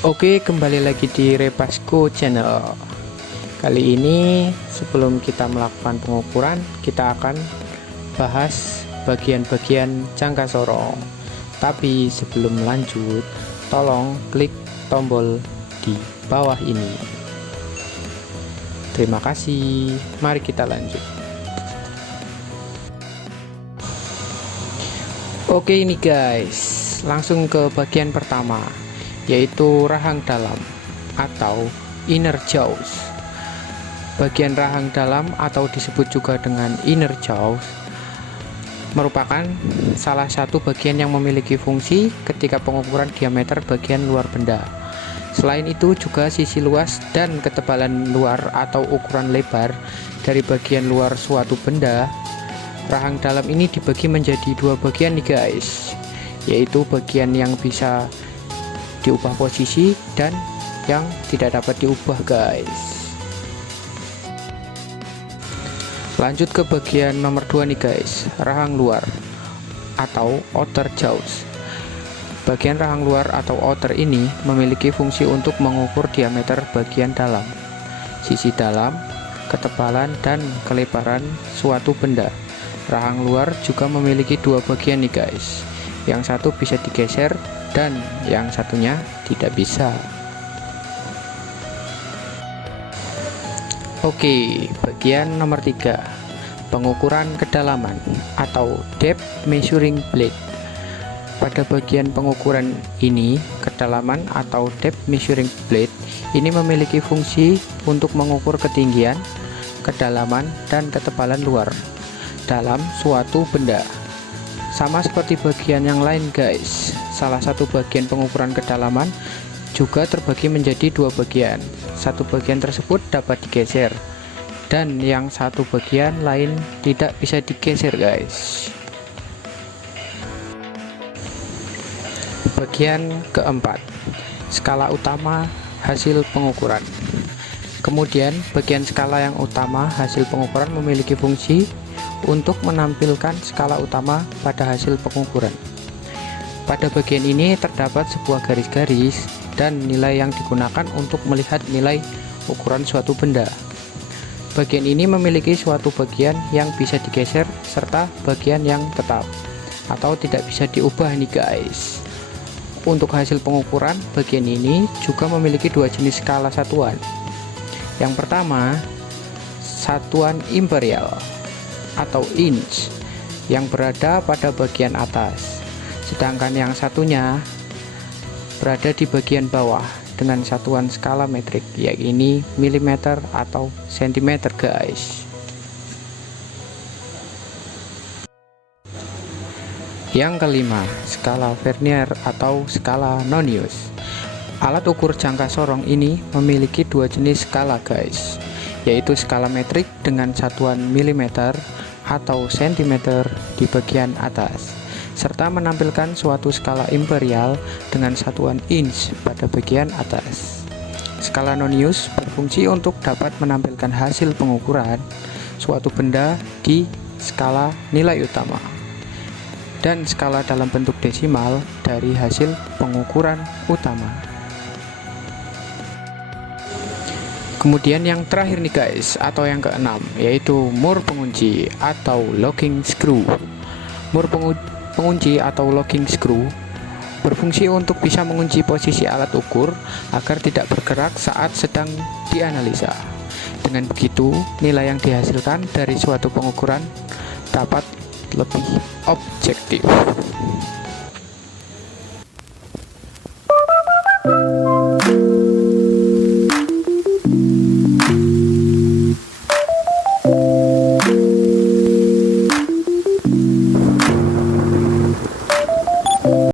Oke, kembali lagi di Repasco Channel. Kali ini sebelum kita melakukan pengukuran, kita akan bahas bagian-bagian jangka sorong. Tapi sebelum lanjut, tolong klik tombol di bawah ini. Terima kasih. Mari kita lanjut. Oke, ini guys, langsung ke bagian pertama, yaitu rahang dalam atau inner jaws. Bagian rahang dalam atau disebut juga dengan inner jaws merupakan salah satu bagian yang memiliki fungsi ketika pengukuran diameter bagian luar benda. Selain itu juga sisi luas dan ketebalan luar atau ukuran lebar dari bagian luar suatu benda. Rahang dalam ini dibagi menjadi dua bagian nih guys, yaitu bagian yang bisa diubah posisi dan yang tidak dapat diubah guys. Lanjut ke bagian nomor 2 nih guys, rahang luar atau outer jaws. Bagian rahang luar atau outer ini memiliki fungsi untuk mengukur diameter bagian dalam, sisi dalam, ketebalan dan kelebaran suatu benda. Rahang luar juga memiliki dua bagian nih guys, yang satu bisa digeser dan yang satunya tidak bisa. Oke, bagian nomor 3, pengukuran kedalaman atau depth measuring blade. Pada bagian pengukuran ini, kedalaman atau depth measuring blade ini memiliki fungsi untuk mengukur ketinggian, kedalaman dan ketebalan luar dalam suatu benda. Sama seperti bagian yang lain guys, salah satu bagian pengukuran kedalaman juga terbagi menjadi dua bagian. Satu bagian tersebut dapat digeser dan yang satu bagian lain tidak bisa digeser guys. Bagian keempat, skala utama hasil pengukuran. Kemudian bagian skala yang utama hasil pengukuran memiliki fungsi untuk menampilkan skala utama pada hasil pengukuran. Pada bagian ini terdapat sebuah garis-garis dan nilai yang digunakan untuk melihat nilai ukuran suatu benda. Bagian ini memiliki suatu bagian yang bisa digeser serta bagian yang tetap atau tidak bisa diubah nih guys. Untuk hasil pengukuran, bagian ini juga memiliki dua jenis skala satuan. Yang pertama, satuan imperial atau inch yang berada pada bagian atas, sedangkan yang satunya berada di bagian bawah dengan satuan skala metrik, yakni milimeter atau sentimeter guys. Yang kelima, skala Vernier atau skala Nonius. Alat ukur jangka sorong ini memiliki dua jenis skala guys, yaitu skala metrik dengan satuan milimeter atau sentimeter di bagian atas, serta menampilkan suatu skala imperial dengan satuan inch pada bagian atas. Skala Nonius berfungsi untuk dapat menampilkan hasil pengukuran suatu benda di skala nilai utama dan skala dalam bentuk desimal dari hasil pengukuran utama. Kemudian yang terakhir nih guys, atau yang keenam, yaitu mur pengunci atau locking screw. Mur pengunci atau locking screw berfungsi untuk bisa mengunci posisi alat ukur agar tidak bergerak saat sedang dianalisa. Dengan begitu, nilai yang dihasilkan dari suatu pengukuran dapat lebih objektif.